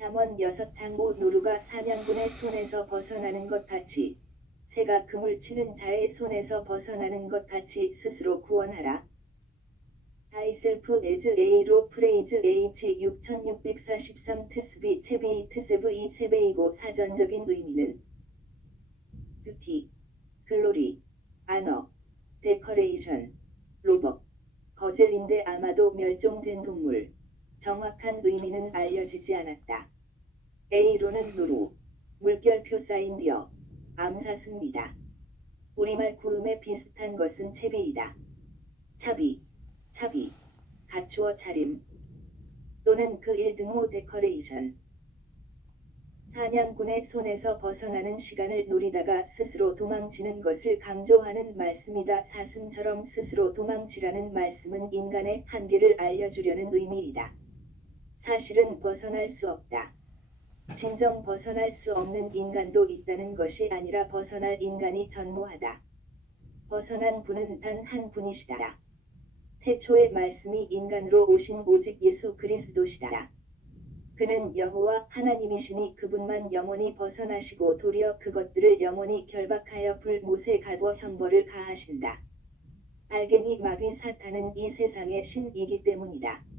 잠언 6장 5 노루가 사냥꾼의 손에서 벗어나는 것 같이 새가 그물 치는 자의 손에서 벗어나는 것 같이 스스로 구원하라. Thyself as a low praise H 6643 트스비 체비 트세브 이 세베이고 사전적인 의미는 뷰티, 글로리, 아너, 데커레이션, 로벅, 거젤인데 아마도 멸종된 동물. 정확한 의미는 알려지지 않았다. A로는 노루, 물결표 사인디어, 암사슴이다. 우리말 구음에 비슷한 것은 채비이다. 차비, 갖추어 차림 또는 그 일등호 데커레이션. 사냥꾼의 손에서 벗어나는 시간을 노리다가 스스로 도망치는 것을 강조하는 말씀이다. 사슴처럼 스스로 도망치라는 말씀은 인간의 한계를 알려주려는 의미이다. 사실은 벗어날 수 없다. 진정 벗어날 수 없는 인간도 있다는 것이 아니라 벗어날 인간이 전무하다. 벗어난 분은 단 한 분이시다. 태초의 말씀이 인간으로 오신 오직 예수 그리스도시다. 그는 여호와 하나님이시니 그분만 영원히 벗어나시고 도리어 그것들을 영원히 결박하여 불못에 가두어 형벌을 가하신다. 알갱이 마귀 사탄은 이 세상의 신이기 때문이다.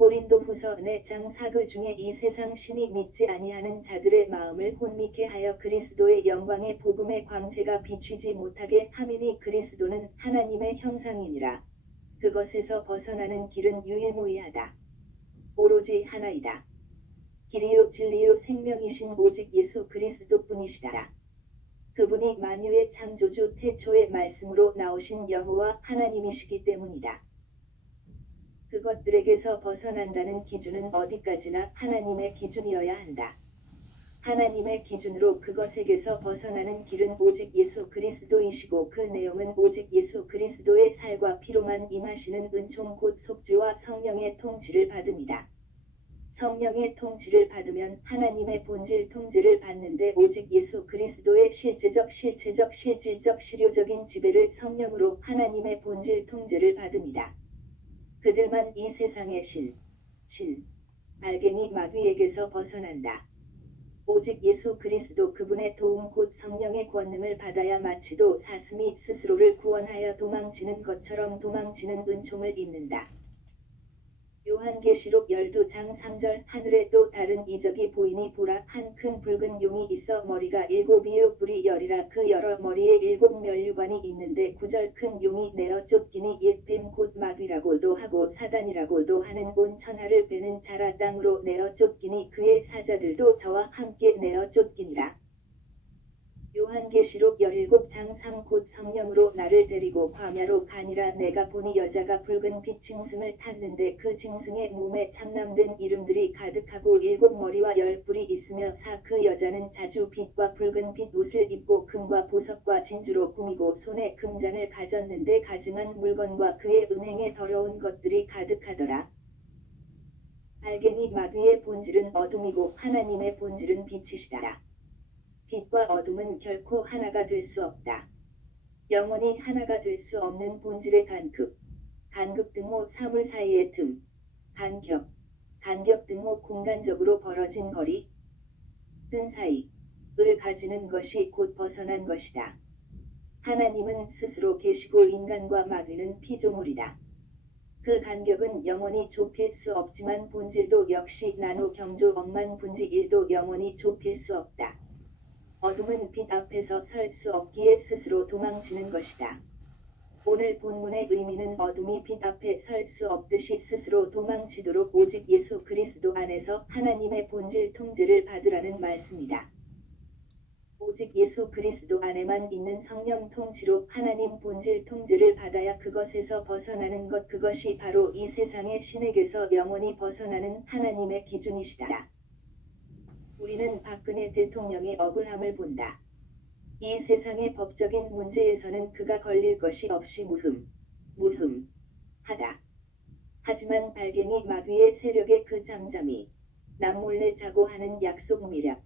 고린도후서 4장 4그 중에 이 세상 신이 믿지 아니하는 자들의 마음을 혼미케 하여 그리스도의 영광의 복음의 광채가 비추지 못하게 함이니 그리스도는 하나님의 형상이니라. 그것에서 벗어나는 길은 유일무이하다. 오로지 하나이다. 길이요 진리요 생명이신 오직 예수 그리스도뿐이시다. 그분이 만유의 창조주 태초의 말씀으로 나오신 여호와 하나님이시기 때문이다. 그것들에게서 벗어난다는 기준은 어디까지나 하나님의 기준이어야 한다. 하나님의 기준으로 그것에게서 벗어나는 길은 오직 예수 그리스도이시고 그 내용은 오직 예수 그리스도의 살과 피로만 임하시는 은총 곧 속죄와 성령의 통치를 받음이다. 성령의 통치를 받으면 하나님의 본질 통제를 받는데 오직 예수 그리스도의 실질적 실효적인 지배를 성령으로 하나님의 본질 통제를 받음이다. 그들만 이 세상의 알갱이 마귀에게서 벗어난다. 오직 예수 그리스도 그분의 도움 곧 성령의 권능을 받아야 마치도 사슴이 스스로를 구원하여 도망치는 것처럼 도망치는 은총을 입는다. 요한계시록 12장 3절 하늘에 또 다른 이적이 보이니 보라 한 큰 붉은 용이 있어 머리가 7이요 뿔이 10이라 그 여러 머리에 7 면류관이 있는데 9절 큰 용이 내어 쫓기니 옛 뱀 곧 마귀라고도 하고 사단이라고도 하는 온 천하를 베는 자라 땅으로 내어 쫓기니 그의 사자들도 저와 함께 내어 쫓기니라. 요한계시록 17장 3 곧 성령으로 나를 데리고 광야로 가니라. 내가 보니 여자가 붉은 빛 짐승을 탔는데 그 짐승의 몸에 참남된 이름들이 가득하고 7머리와 10뿔이 있으며 그 여자는 자주 빛과 붉은 빛 옷을 입고 금과 보석과 진주로 꾸미고 손에 금잔을 가졌는데 가증한 물건과 그의 은행에 더러운 것들이 가득하더라. 알갱이 마귀의 본질은 어둠이고 하나님의 본질은 빛이시다. 빛과 어둠은 결코 하나가 될 수 없다. 영원히 하나가 될 수 없는 본질의 간극 등호 사물 사이의 틈, 간격 등호 공간적으로 벌어진 거리, 뜬 사이을 가지는 것이 곧 벗어난 것이다. 하나님은 스스로 계시고 인간과 마귀는 피조물이다. 그 간격은 영원히 좁힐 수 없지만 본질도 역시 나누 경조 억만 분지 1도 영원히 좁힐 수 없다. 어둠은 빛 앞에서 설 수 없기에 스스로 도망치는 것이다. 오늘 본문의 의미는 어둠이 빛 앞에 설 수 없듯이 스스로 도망치도록 오직 예수 그리스도 안에서 하나님의 본질 통제를 받으라는 말씀이다. 오직 예수 그리스도 안에만 있는 성령 통치로 하나님 본질 통제를 받아야 그것에서 벗어나는 것, 그것이 바로 이 세상의 신에게서 영원히 벗어나는 하나님의 기준이시다. 우리는 박근혜 대통령의 억울함을 본다. 이 세상의 법적인 문제에서는 그가 걸릴 것이 없이 무흠하다. 하지만 발갱이 마귀의 세력의 그 잠잠히 남몰래 자고 하는 약속 미략에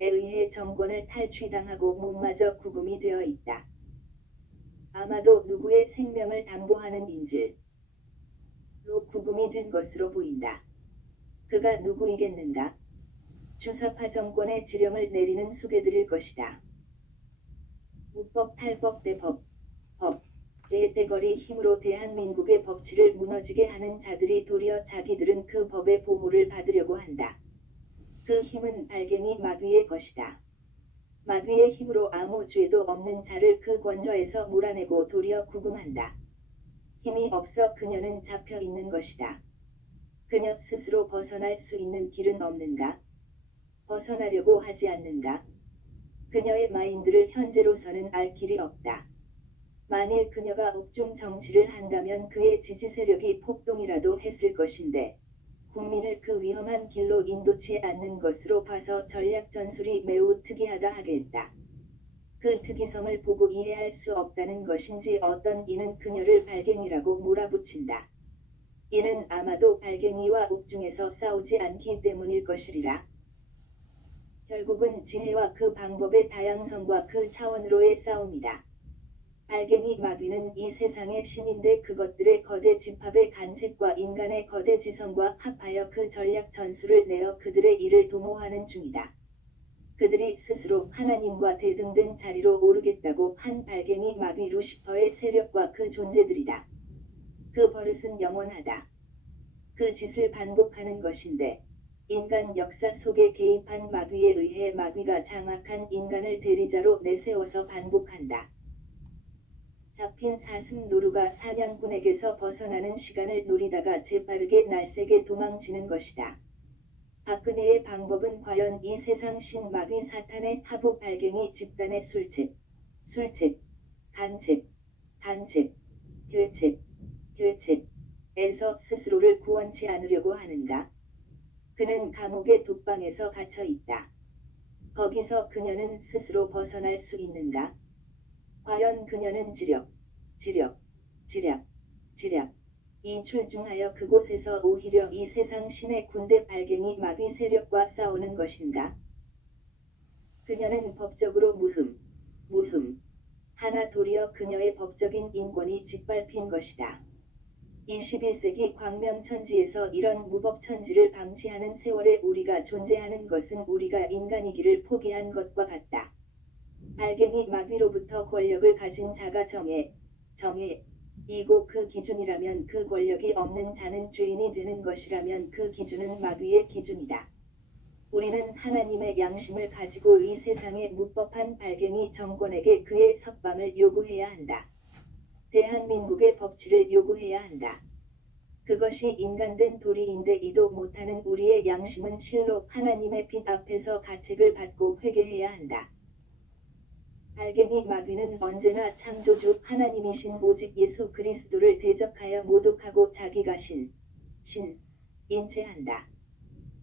의해 정권을 탈취당하고 몸마저 구금이 되어 있다. 아마도 누구의 생명을 담보하는 인질로 구금이 된 것으로 보인다. 그가 누구이겠는가? 주사파 정권의 지령을 내리는 수괴들일 것이다. 무법 탈법 대법, 법, 대대거리 힘으로 대한민국의 법치를 무너지게 하는 자들이 도리어 자기들은 그 법의 보호를 받으려고 한다. 그 힘은 발갱이 마귀의 것이다. 마귀의 힘으로 아무 죄도 없는 자를 그 권좌에서 몰아내고 도리어 구금한다. 힘이 없어 그녀는 잡혀 있는 것이다. 그녀 스스로 벗어날 수 있는 길은 없는가? 벗어나려고 하지 않는가? 그녀의 마인드를 현재로서는 알 길이 없다. 만일 그녀가 옥중 정치를 한다면 그의 지지 세력이 폭동이라도 했을 것인데 국민을 그 위험한 길로 인도치 않는 것으로 봐서 전략 전술이 매우 특이하다 하겠다. 그 특이성을 보고 이해할 수 없다는 것인지 어떤 이는 그녀를 발갱이라고 몰아붙인다. 이는 아마도 발갱이와 옥중에서 싸우지 않기 때문일 것이리라. 결국은 지혜와 그 방법의 다양성과 그 차원으로의 싸움이다. 발갱이 마귀는 이 세상의 신인데 그것들의 거대 집합의 간책과 인간의 거대 지성과 합하여 그 전략 전술을 내어 그들의 일을 도모하는 중이다. 그들이 스스로 하나님과 대등된 자리로 오르겠다고 한 발갱이 마귀 루시퍼의 세력과 그 존재들이다. 그 버릇은 영원하다. 그 짓을 반복하는 것인데 인간 역사 속에 개입한 마귀에 의해 마귀가 장악한 인간을 대리자로 내세워서 반복한다. 잡힌 사슴 노루가 사냥꾼에게서 벗어나는 시간을 노리다가 재빠르게 날새게 도망치는 것이다. 박근혜의 방법은 과연 이 세상 신마귀 사탄의 하부 발갱이 집단의 술책, 간책, 교책에서 스스로를 구원치 않으려고 하는가? 그는 감옥의 독방에서 갇혀 있다. 거기서 그녀는 스스로 벗어날 수 있는가? 과연 그녀는 지략, 이출중하여 그곳에서 오히려 이 세상 신의 군대 발갱이 마귀 세력과 싸우는 것인가? 그녀는 법적으로 무흠, 하나 도리어 그녀의 법적인 인권이 짓밟힌 것이다. 21세기 광명천지에서 이런 무법천지를 방치하는 세월에 우리가 존재하는 것은 우리가 인간이기를 포기한 것과 같다. 발갱이 마귀로부터 권력을 가진 자가 이고 그 기준이라면 그 권력이 없는 자는 죄인이 되는 것이라면 그 기준은 마귀의 기준이다. 우리는 하나님의 양심을 가지고 이 세상의 무법한 발갱이 정권에게 그의 석방을 요구해야 한다. 대한민국의 법치를 요구해야 한다. 그것이 인간된 도리인데 이도 못하는 우리의 양심은 실로 하나님의 빛 앞에서 가책을 받고 회개해야 한다. 발갱이 마귀는 언제나 창조주 하나님이신 오직 예수 그리스도를 대적하여 모독하고 자기가 인체한다.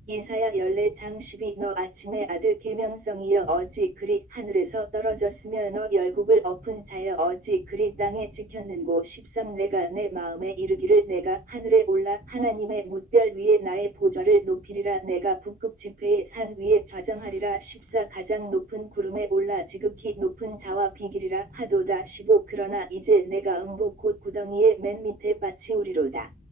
이사야 14장 12 너 아침의 아들 계명성이여 어찌 그리 하늘에서 떨어졌으며 너 열국을 엎은 자여 어찌 그리 땅에 찍혔는고 13 내가 내 마음에 이르기를 내가 하늘에 올라 하나님의 뭇별 위에 나의 보좌를 높이리라 내가 북극 지폐의 산 위에 좌정하리라 14 가장 높은 구름에 올라 지극히 높은 자와 비기리라 하도다 15 그러나 이제 내가 음부 곧 구덩이의 맨 밑에 빠치우리로다.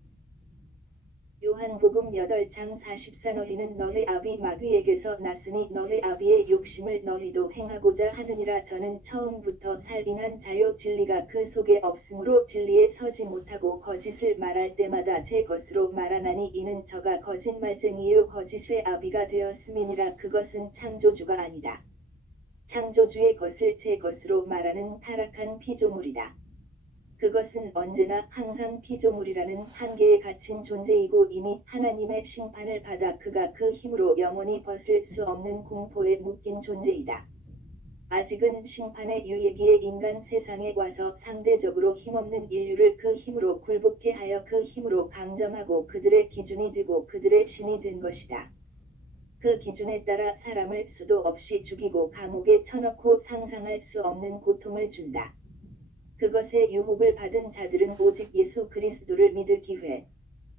요한복음 8장 44 너희는 너희 아비 마귀에게서 났으니 너희 아비의 욕심을 너희도 행하고자 하느니라 저는 처음부터 살인한 자요 진리가 그 속에 없으므로 진리에 서지 못하고 거짓을 말할 때마다 제 것으로 말하나니 이는 저가 거짓말쟁이요 거짓의 아비가 되었음이니라 그것은 창조주가 아니다. 창조주의 것을 제 것으로 말하는 타락한 피조물이다. 그것은 언제나 항상 피조물이라는 한계에 갇힌 존재이고 이미 하나님의 심판을 받아 그가 그 힘으로 영원히 벗을 수 없는 공포에 묶인 존재이다. 아직은 심판의 유예기에 인간 세상에 와서 상대적으로 힘없는 인류를 그 힘으로 굴복케 하여 그 힘으로 강점하고 그들의 기준이 되고 그들의 신이 된 것이다. 그 기준에 따라 사람을 수도 없이 죽이고 감옥에 쳐넣고 상상할 수 없는 고통을 준다. 그것의 유혹을 받은 자들은 오직 예수 그리스도를 믿을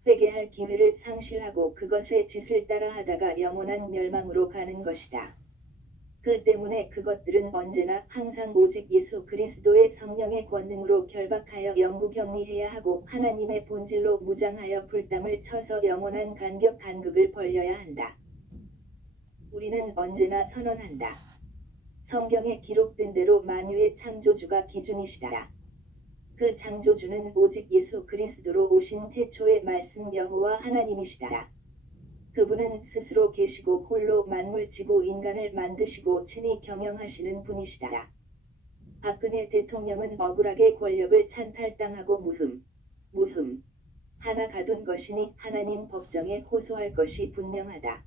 회개할 기회를 상실하고 그것의 짓을 따라하다가 영원한 멸망으로 가는 것이다. 그 때문에 그것들은 언제나 항상 오직 예수 그리스도의 성령의 권능으로 결박하여 영구격리해야 하고 하나님의 본질로 무장하여 불담을 쳐서 영원한 간격간극을 벌려야 한다. 우리는 언제나 선언한다. 성경에 기록된 대로 만유의 창조주가 기준이시다. 그 창조주는 오직 예수 그리스도로 오신 태초의 말씀 여호와 하나님이시다. 그분은 스스로 계시고 홀로 만물지구 인간을 만드시고 친히 경영하시는 분이시다. 박근혜 대통령은 억울하게 권력을 찬탈당하고 무흠 하나 가둔 것이니 하나님 법정에 호소할 것이 분명하다.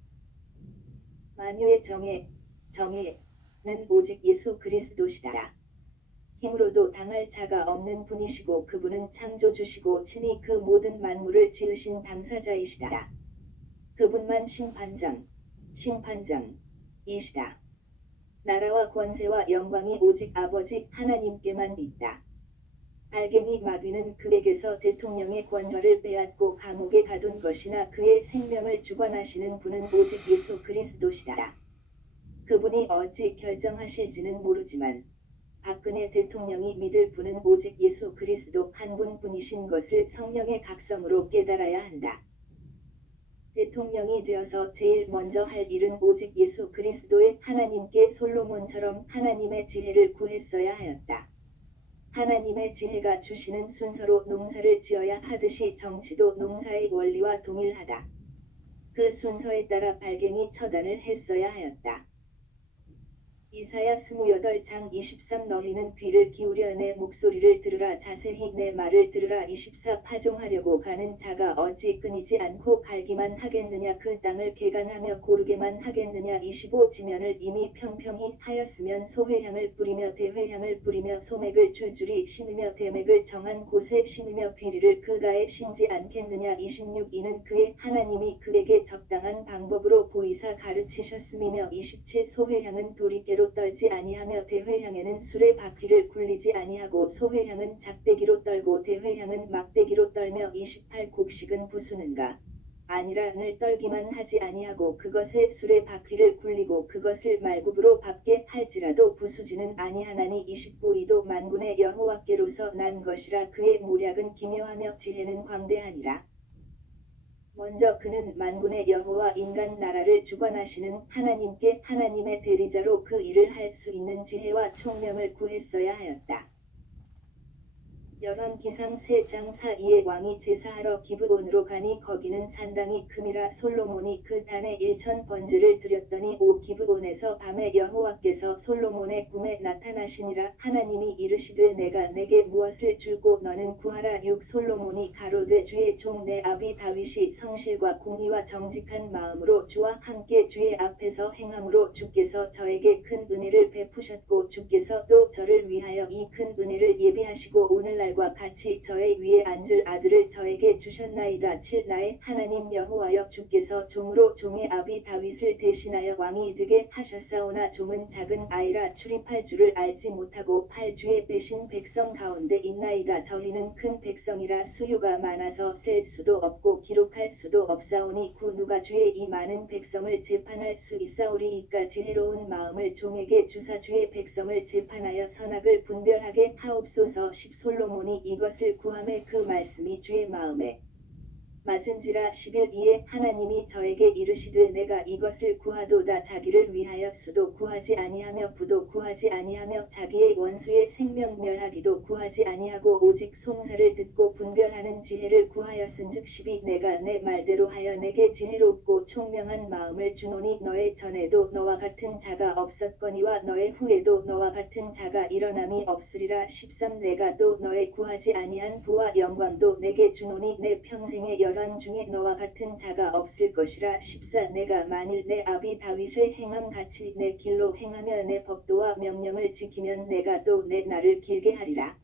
만유의 정예는 오직 예수 그리스도시다. 힘으로도 당할 자가 없는 분이시고 그분은 창조주시고 친히 그 모든 만물을 지으신 당사자이시다. 그분만 심판장이시다. 나라와 권세와 영광이 오직 아버지 하나님께만 있다. 알갱이 마귀는 그에게서 대통령의 권좌를 빼앗고 감옥에 가둔 것이나 그의 생명을 주관하시는 분은 오직 예수 그리스도시다. 그분이 어찌 결정하실지는 모르지만 박근혜 대통령이 믿을 분은 오직 예수 그리스도 한 분뿐이신 것을 성령의 각성으로 깨달아야 한다. 대통령이 되어서 제일 먼저 할 일은 오직 예수 그리스도의 하나님께 솔로몬처럼 하나님의 지혜를 구했어야 하였다. 하나님의 지혜가 주시는 순서로 농사를 지어야 하듯이 정치도 농사의 원리와 동일하다. 그 순서에 따라 발갱이 처단을 했어야 하였다. 이사야 28장 23 너희는 귀를 기울여 내 목소리를 들으라 자세히 내 말을 들으라 24 파종하려고 가는 자가 어찌 끊이지 않고 갈기만 하겠느냐 그 땅을 개간하며 고르게만 하겠느냐 25 지면을 이미 평평히 하였으면 소회향을 뿌리며 대회향을 뿌리며 소맥을 줄줄이 심으며 대맥을 정한 곳에 심으며 귀리를 그 가에 심지 않겠느냐 26 이는 그의 하나님이 그에게 적당한 방법으로 보이사 가르치셨음이며 27 소회향은 도리깨로 떨지 아니하며 대회향에는 수레 바퀴를 굴리지 아니하고 소회향은 작대기로 떨고 대회향은 막대기로 떨며 28 곡식은 부수는가 아니라 늘 떨기만 하지 아니하고 그것에 수레 바퀴를 굴리고 그것을 말굽으로 밟게 할지라도 부수지는 아니하나니 29 이도 만군의 여호와께로서 난 것이라 그의 모략은 기묘하며 지혜는 광대하니라. 먼저 그는 만군의 여호와 인간 나라를 주관하시는 하나님께 하나님의 대리자로 그 일을 할 수 있는 지혜와 총명을 구했어야 하였다. 열왕기상 3장 4이에 왕이 제사하러 기브온으로 가니 거기는 산당이 큼이라 솔로몬이 그 단에 1000번제를 드렸더니 오 기브온에서 밤에 여호와께서 솔로몬의 꿈에 나타나시니라. 하나님이 이르시되 내가 내게 무엇을 줄고 너는 구하라. 6 솔로몬이 가로되 주의 종 내 아비 다윗이 성실과 공의와 정직한 마음으로 주와 함께 주의 앞에서 행함으로 주께서 저에게 큰 은혜를 베푸셨고 주께서 또 저를 위하여 이 큰 은혜를 예비하시고 오늘날과 같이 저의 위에 앉을 아들을 저에게 주셨나이다. 7 나의 하나님 여호와여 주께서 종으로 종의 아비 다윗을 대신하여 왕이 되게 하셨사오나 종은 작은 아이라 출입할 줄을 알지 못하고 팔주에 빼신 백성 가운데 있나이다. 저희는 큰 백성이라 수요가 많아서 셀 수도 없고 기록할 수도 없사오니 구 누가 주의 이 많은 백성을 재판할 수 있사오리이까. 지혜로운 마음을 종에게 주사 주의 백성을 재판하여 선악을 분별하게 하옵소서. 10 솔로몬이 이것을 구하매 그 말씀이 주의 마음에 맞은지라. 11 이에 하나님이 저에게 이르시되 내가 이것을 구하도다. 자기를 위하여 수도 구하지 아니하며 부도 구하지 아니하며 자기의 원수의 생명 멸하기도 구하지 아니하고 오직 송사를 듣고 분별하는 지혜를 구하였은즉 12 내가 내 말대로 하여 내게 지혜롭고 총명한 마음을 주노니 너의 전에도 너와 같은 자가 없었거니와 너의 후에도 너와 같은 자가 일어남이 없으리라. 13 내가 또 너의 구하지 아니한 부와 영광도 내게 주노니 내 평생의 열왕 중에 너와 같은 자가 없을 것이라. 14 내가 만일 내 아비 다윗의 행함 같이 내 길로 행하며 내 법도와 명령을 지키면 내가 또 내 날을 길게 하리라.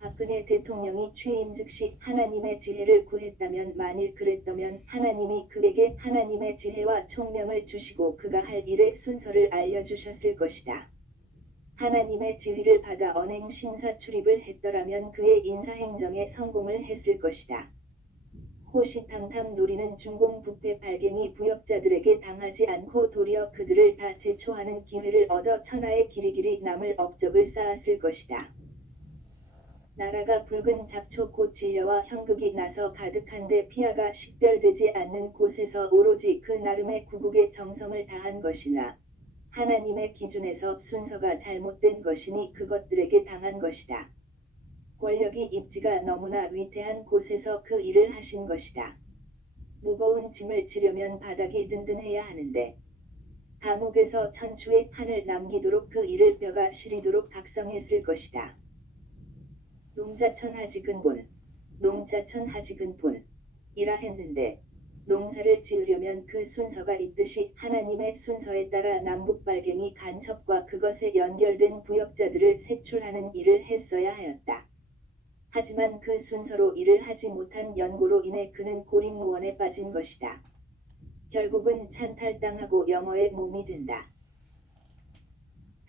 박근혜 대통령이 취임 즉시 하나님의 지혜를 구했다면 만일 그랬다면 하나님이 그에게 하나님의 지혜와 총명을 주시고 그가 할 일의 순서를 알려주셨을 것이다. 하나님의 지휘를 받아 언행 심사 출입을 했더라면 그의 인사행정에 성공을 했을 것이다. 호시탐탐 노리는 중공부패 발갱이 부역자들에게 당하지 않고 도리어 그들을 다 제초하는 기회를 얻어 천하의 길이길이 남을 업적을 쌓았을 것이다. 나라가 붉은 잡초 곧 진려와 형극이 나서 가득한데 피아가 식별되지 않는 곳에서 오로지 그 나름의 구국의 정성을 다한 것이나 하나님의 기준에서 순서가 잘못된 것이니 그것들에게 당한 것이다. 권력이 입지가 너무나 위태한 곳에서 그 일을 하신 것이다. 무거운 짐을 지려면 바닥이 든든해야 하는데 감옥에서 천추의 한을 남기도록 그 일을 뼈가 시리도록 각성했을 것이다. 농자천 하지근본, 농자천 하지근본 이라 했는데 농사를 지으려면 그 순서가 있듯이 하나님의 순서에 따라 남북발갱이 간첩과 그것에 연결된 부역자들을 색출하는 일을 했어야 하였다. 하지만 그 순서로 일을 하지 못한 연고로 인해 그는 고립무원에 빠진 것이다. 결국은 찬탈당하고 영어의 몸이 된다.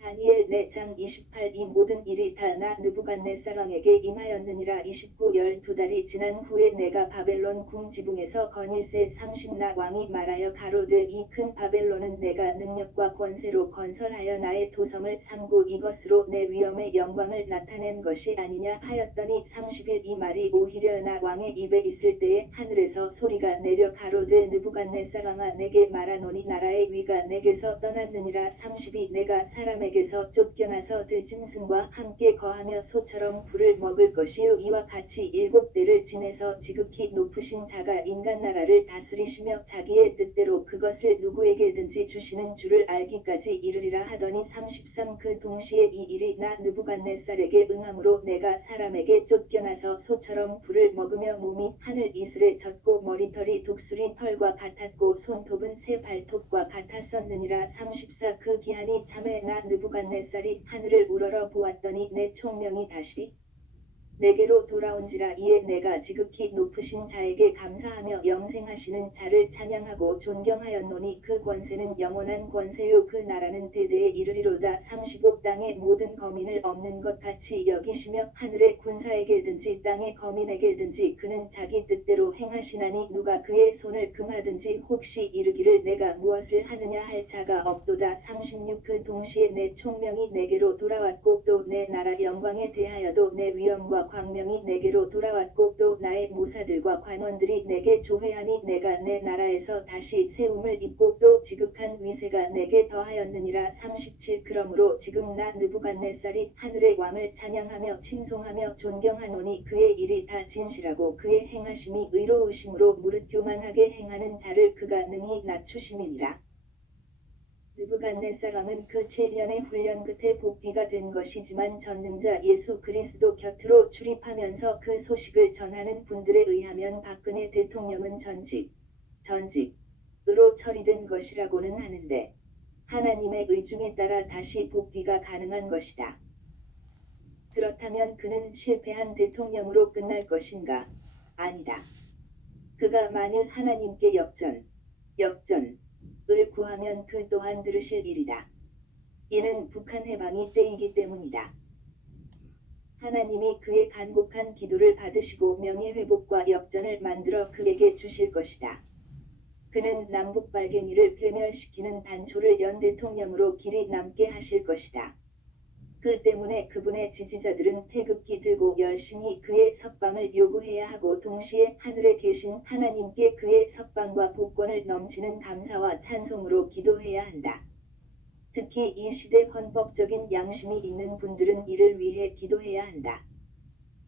다니엘 4장 28 이 모든 일이 다 나 느부갓네살 왕에게 임하였느니라. 29 12달이 지난 후에 내가 바벨론 궁 지붕에서 건일세 30나 왕이 말하여 가로되 이 큰 바벨론은 내가 능력과 권세로 건설하여 나의 도성을 삼고 이것으로 내 위엄의 영광을 나타낸 것이 아니냐 하였더니 30일 이 말이 오히려 나 왕의 입에 있을 때에 하늘에서 소리가 내려 가로되 느부갓네살 왕아 내게 말하노니 나라의 위가 내게서 떠났느니라. 32 내가 사람에게서 쫓겨나서 들짐승과 함께 거하며 소처럼 불을 먹을 것이요 이와 같이 7대를 지내서 지극히 높으신 자가 인간 나라를 다스리시며 자기의 뜻대로 그것을 누구에게든지 주시는 줄을 알기까지 이르리라 하더니 33 그 동시에 이 일이 나 느부갓네살에게 응함으로 내가 사람에게 쫓겨나서 소처럼 불을 먹으며 몸이 하늘 이슬에 젖고 머리털이 독수리 털과 같았고 손톱은 새 발톱과 같았었느니라. 34 그 기한이 참에 나 느부갓네살이 하늘을 우러러 보았더니 내 총명이 다시 내게로 돌아온지라. 이에 내가 지극히 높으신 자에게 감사하며 영생하시는 자를 찬양하고 존경하였노니 그 권세는 영원한 권세요 그 나라는 대대에 이르리로다. 35 땅의 모든 거민을 없는 것 같이 여기시며 하늘의 군사에게든지 땅의 거민에게든지 그는 자기 뜻대로 행하시나니 누가 그의 손을 금하든지 혹시 이르기를 내가 무엇을 하느냐 할 자가 없도다. 36 그 동시에 내 총명이 내게로 돌아왔고 또 내 나라 영광에 대하여도 내 위엄과 광명이 내게로 돌아왔고 또 나의 모사들과 관원들이 내게 조회하니 내가 내 나라에서 다시 세움을 입고 또 지극한 위세가 내게 더하였느니라. 37 그러므로 지금 나 느부갓네살이 하늘의 왕을 찬양하며 칭송하며 존경하노니 그의 일이 다 진실하고 그의 행하심이 의로우심으로 무릇 교만하게 행하는 자를 그가 능히 낮추심이니라. 느부갓네살 왕은 그 7년의 훈련 끝에 복귀가 된 것이지만 전능자 예수 그리스도 곁으로 출입하면서 그 소식을 전하는 분들에 의하면 박근혜 대통령은 전직으로 처리된 것이라고는 하는데 하나님의 의중에 따라 다시 복귀가 가능한 것이다. 그렇다면 그는 실패한 대통령으로 끝날 것인가? 아니다. 그가 만일 하나님께 역전을 구하면 그 또한 들으실 일이다. 이는 북한 해방이 때이기 때문이다. 하나님이 그의 간곡한 기도를 받으시고 명예회복과 역전을 만들어 그에게 주실 것이다. 그는 남북 발갱이를 괴멸시키는 단초를 연 대통령으로 길이 남게 하실 것이다. 그 때문에 그분의 지지자들은 태극기 들고 열심히 그의 석방을 요구해야 하고 동시에 하늘에 계신 하나님께 그의 석방과 복권을 넘치는 감사와 찬송으로 기도해야 한다. 특히 이 시대 헌법적인 양심이 있는 분들은 이를 위해 기도해야 한다.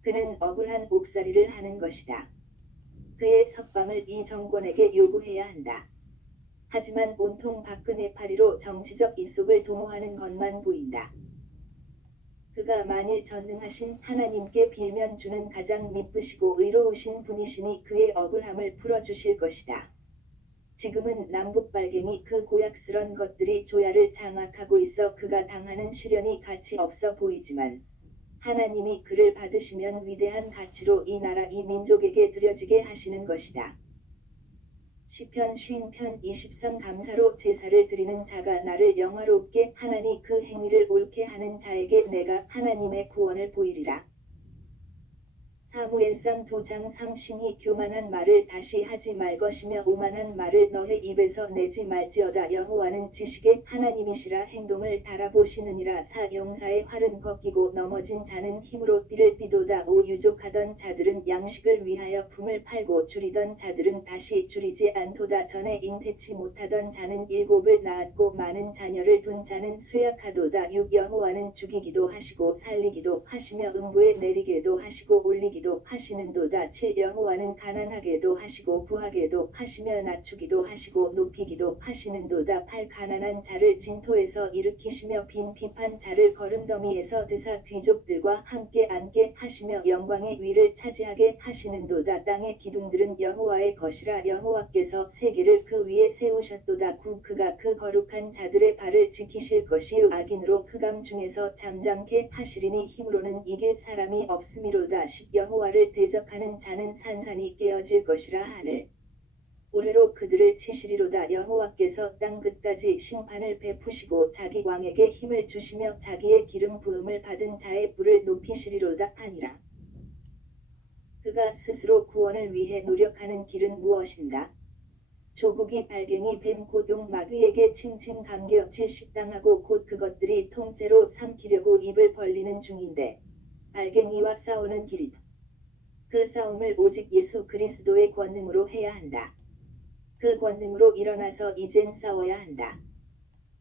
그는 억울한 옥살이를 하는 것이다. 그의 석방을 이 정권에게 요구해야 한다. 하지만 온통 박근혜 파리로 정치적 이속을 도모하는 것만 보인다. 그가 만일 전능하신 하나님께 빌면 주는 가장 미쁘시고 의로우신 분이시니 그의 억울함을 풀어주실 것이다. 지금은 남북발갱이 그 고약스런 것들이 조야를 장악하고 있어 그가 당하는 시련이 가치 없어 보이지만 하나님이 그를 받으시면 위대한 가치로 이 나라 이 민족에게 드려지게 하시는 것이다. 시편 50편 23 감사로 제사를 드리는 자가 나를 영화롭게 하나니 그 행위를 옳게 하는 자에게 내가 하나님의 구원을 보이리라. 사무엘상 2장 3심이 교만한 말을 다시 하지 말 것이며 오만한 말을 너의 입에서 내지 말지어다. 여호와는 지식의 하나님이시라. 행동을 달아보시느니라. 용사의 활은 벗기고 넘어진 자는 힘으로 띠를 띠도다. 유족하던 자들은 양식을 위하여 품을 팔고 줄이던 자들은 다시 줄이지 않도다. 전에 잉태치 못하던 자는 7을 낳았고 많은 자녀를 둔 자는 쇠약하도다. 여호와는 죽이기도 하시고 살리기도 하시며 음부에 내리게도 하시고 올리기도 하시는도다. 7 여호와는 가난하게도 하시고 부하게도 하시며 낮추기도 하시고 높이기도 하시는도다. 8 가난한 자를 진토에서 일으키시며 빈 비판 자를 거름더미에서 드사 귀족들과 함께 앉게 하시며 영광의 위를 차지하게 하시는도다. 땅의 기둥들은 여호와의 것이라. 여호와께서 세계를 그 위에 세우셨도다. 9 그가 그 거룩한 자들의 발을 지키실 것이요 악인으로 흑암 중에서 잠잠케 하시리니 힘으로는 이길 사람이 없음이로다. 10 여호와를 대적하는 자는 산산이 깨어질 것이라. 하늘 우레로 그들을 치시리로다. 여호와께서 땅 끝까지 심판을 베푸시고 자기 왕에게 힘을 주시며 자기의 기름 부음을 받은 자의 뿔을 높이시리로다. 하니라. 그가 스스로 구원을 위해 노력하는 길은 무엇인가? 조국이 발갱이 뱀 고동 마귀에게 칭칭 감겨 질식당하고 곧 그것들이 통째로 삼키려고 입을 벌리는 중인데 발갱이와 싸우는 길이다. 그 싸움을 오직 예수 그리스도의 권능으로 해야 한다. 그 권능으로 일어나서 이젠 싸워야 한다.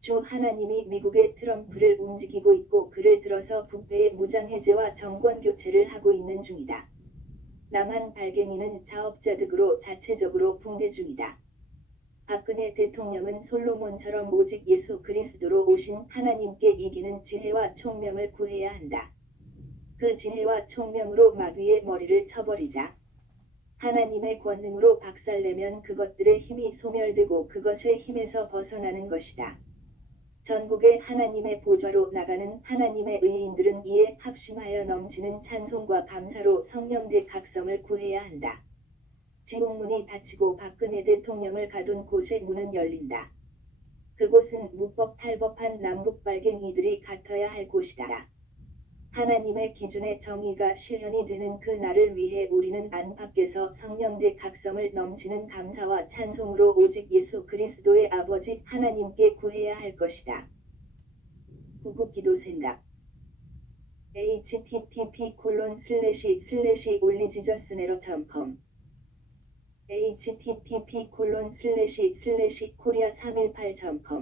주 하나님이 미국의 트럼프를 움직이고 있고 그를 들어서 북배의 무장해제와 정권교체를 하고 있는 중이다. 남한 발갱이는 자업자득으로 자체적으로 붕괴 중이다. 박근혜 대통령은 솔로몬처럼 오직 예수 그리스도로 오신 하나님께 이기는 지혜와 총명을 구해야 한다. 그 지혜와 총명으로 마귀의 머리를 쳐버리자. 하나님의 권능으로 박살내면 그것들의 힘이 소멸되고 그것의 힘에서 벗어나는 것이다. 전국의 하나님의 보좌로 나가는 하나님의 의인들은 이에 합심하여 넘치는 찬송과 감사로 성령대 각성을 구해야 한다. 지옥문이 닫히고 박근혜 대통령을 가둔 곳의 문은 열린다. 그곳은 무법 탈법한 남북 발갱이들이 같아야 할 곳이다. 하나님의 기준의 정의가 실현이 되는 그 날을 위해 우리는 안팎에서 성령대 각성을 넘치는 감사와 찬송으로 오직 예수 그리스도의 아버지 하나님께 구해야 할 것이다. 구국기도 생각 http://올리지저스네러.com http://korea318.com